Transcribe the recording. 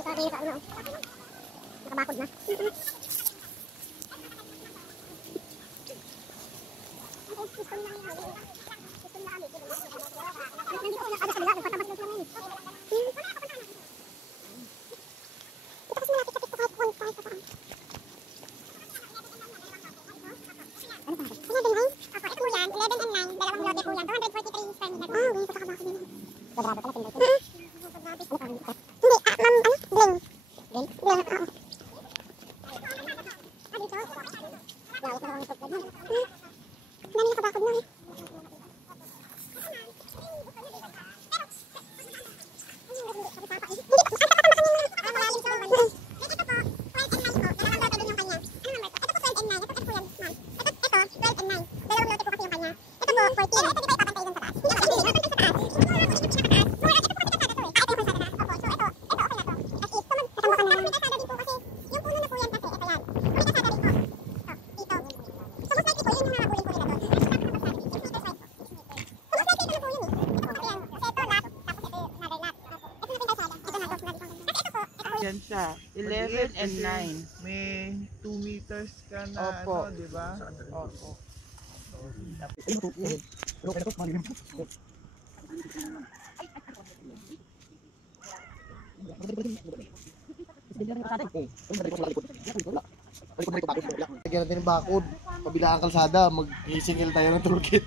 Nakabakod na. Yan siya, 11 and 9. May 2 meters ka na, Opo. ano, di ba? Opo. Lagyan natin yung bakod, kabila ang kalsada, mag-isingil tayo ng toolkit.